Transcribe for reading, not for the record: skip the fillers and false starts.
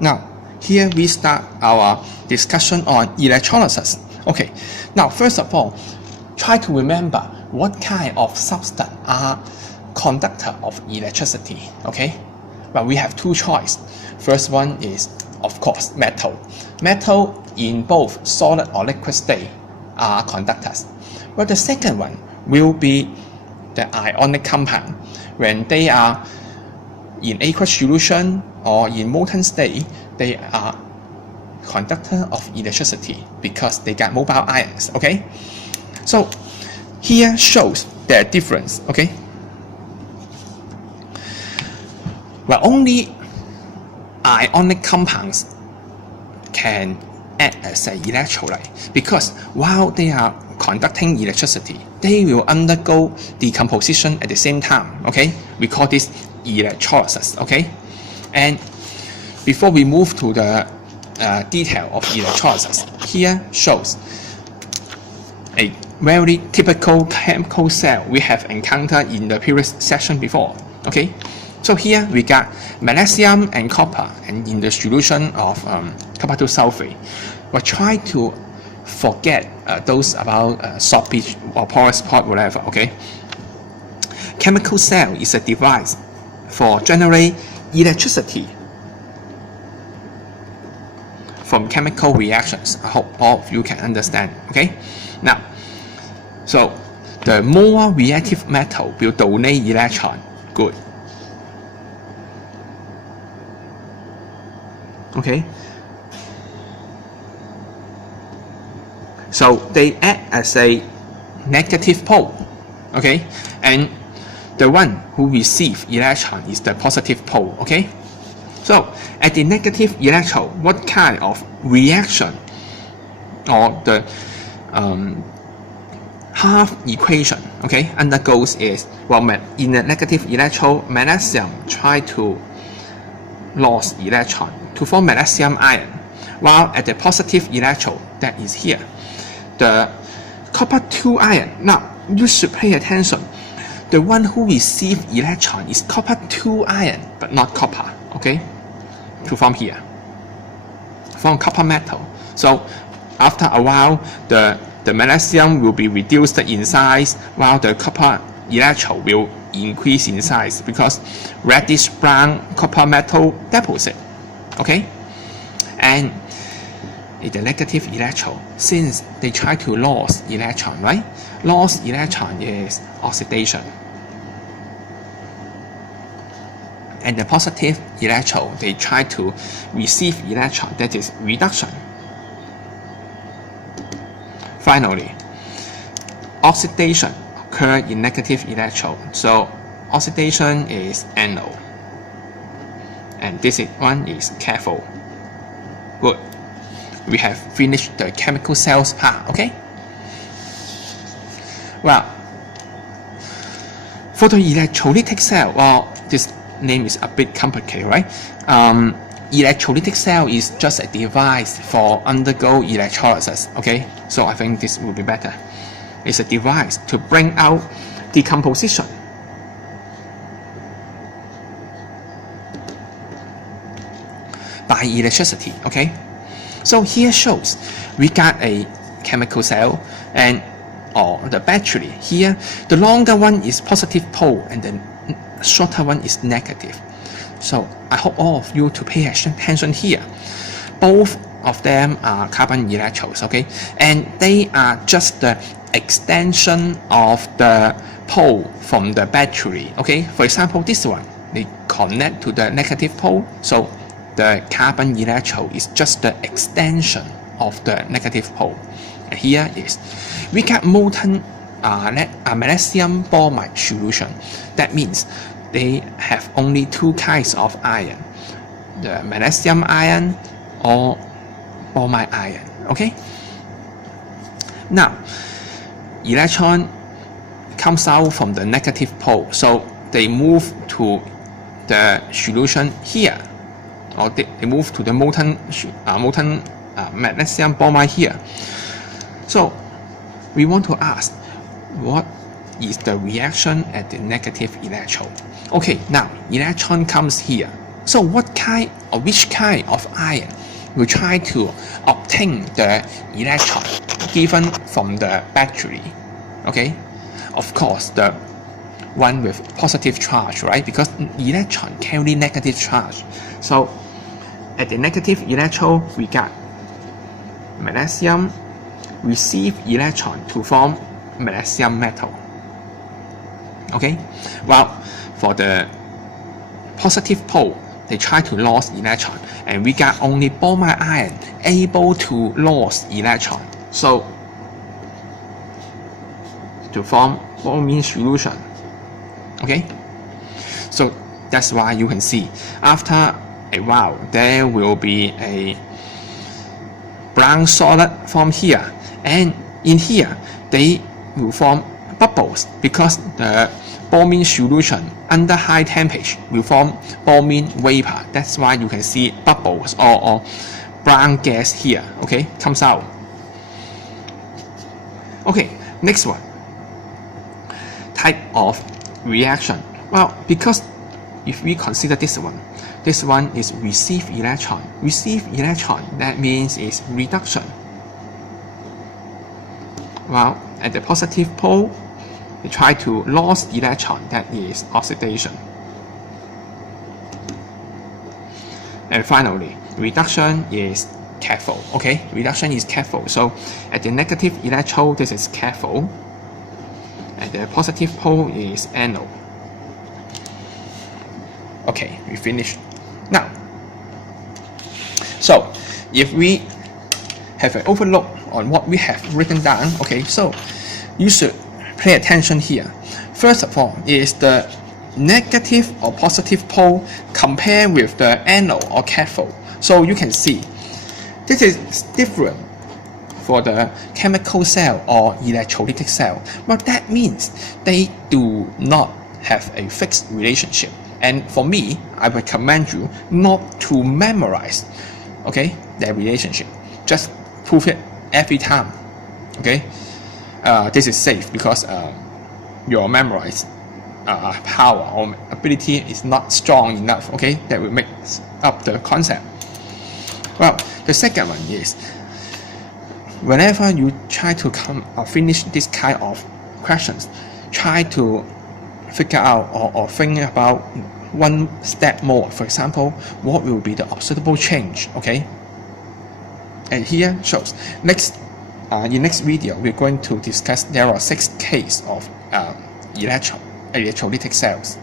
Now, here we start our discussion on electrolysis. Okay, now first of all, try to remember what kind of substance are conductor of electricity. Okay, well, we have two choices. First one is, of course, metal. Metal in both solid or liquid state are conductors. Well, the second one will be the ionic compound. When they are in aqueous solution or in molten state, they are conductor of electricity because they got mobile ions. Okay, so here shows their difference. Okay, well, only ionic compounds can act as an electrolyte because while they are conducting electricity, they will undergo decomposition at the same time. Okay, we call this electrolysis. Okay, and before we move to the detail of electrolysis, here shows a very typical chemical cell we have encountered in the previous session before. Okay, so here we got magnesium and copper, and in the solution of copper 2 sulfate. We'll try to forget those about soppage or porous pot, whatever. Okay, chemical cell is a device for generate electricity from chemical reactions. I hope all of you can understand. Okay, now, so the more reactive metal will donate electron. Good. Okay, so they act as a negative pole. Okay, and the one who receives electron is the positive pole. Okay, so at the negative electrode, what kind of reaction or the half equation, okay, undergoes is, well, in the negative electrode, magnesium try to lose electron to form magnesium ion, while at the positive electrode, that is here, the copper 2 ion. Now you should pay attention. The one who receives electron is copper 2 ion, but not copper. Okay, to form here, form copper metal. So after a while, the magnesium will be reduced in size, while the copper electrode will increase in size because reddish brown copper metal deposit. Okay, and in the negative electrode, since they try to lose electron, right? Lost electron is oxidation. And the positive electrode, they try to receive electron, that is reduction. Finally, oxidation occurs in negative electrode. So oxidation is anode. And this one is cathode. Good. We have finished the chemical cells part. Okay. Well, for the electrolytic cell, well, this name is a bit complicated, right? Electrolytic cell is just a device for undergo electrolysis. Okay, so I think this will be better. It's a device to bring out decomposition. By electricity. Okay, so here shows we got a chemical cell and the battery. Here the longer one is positive pole and the shorter one is negative. So I hope all of you to pay attention here. Both of them are carbon electrodes. Okay, and they are just the extension of the pole from the battery. Okay, for example, this one, they connect to the negative pole, so the carbon electrode is just the extension of the negative pole. And here is, we got molten magnesium bromide solution. That means they have only two kinds of ion, the magnesium ion or bromide ion. Okay, now electron comes out from the negative pole, so they move to the solution here, or they move to the molten magnesium bromide here. So we want to ask, what is the reaction at the negative electrode? Okay, now electron comes here, So what kind or which kind of ion will try to obtain the electron given from the battery? Okay, of course the one with positive charge, right? Because electron carry negative charge. So at the negative electrode, we got magnesium receive electron to form magnesium metal. Okay, well, for the positive pole, they try to lose electron, and we got only bromide ion able to lose electron. So to form bromine solution. Okay, so that's why you can see after a while there will be a brown solid form here, and in here they will form bubbles because the bromine solution under high temperature will form bromine vapor. That's why you can see bubbles or brown gas here. Okay, comes out. Okay, next one, type of reaction. Well, because if we consider this one is receive electron. Receive electron, that means is reduction. Well, at the positive pole, they try to lose electron, that is oxidation. And finally, reduction is cathode. Okay, reduction is cathode. So at the negative electrode, this is cathode. And the positive pole is anode. Okay, we finished. Now, so if we have an overlook on what we have written down, okay, so you should pay attention here. First of all, is the negative or positive pole compared with the anode or cathode. So you can see this is different for the chemical cell or electrolytic cell. Well, that means they do not have a fixed relationship. And for me, I recommend you not to memorize, okay, their relationship. Just prove it every time, okay. This is safe because your memorize power or ability is not strong enough, okay, that will make up the concept. Well, the second one is whenever you try to finish this kind of questions, try to figure out or think about one step more. For example, what will be the observable change? Okay, and here shows in next video we're going to discuss there are 6 cases of electrolytic cells.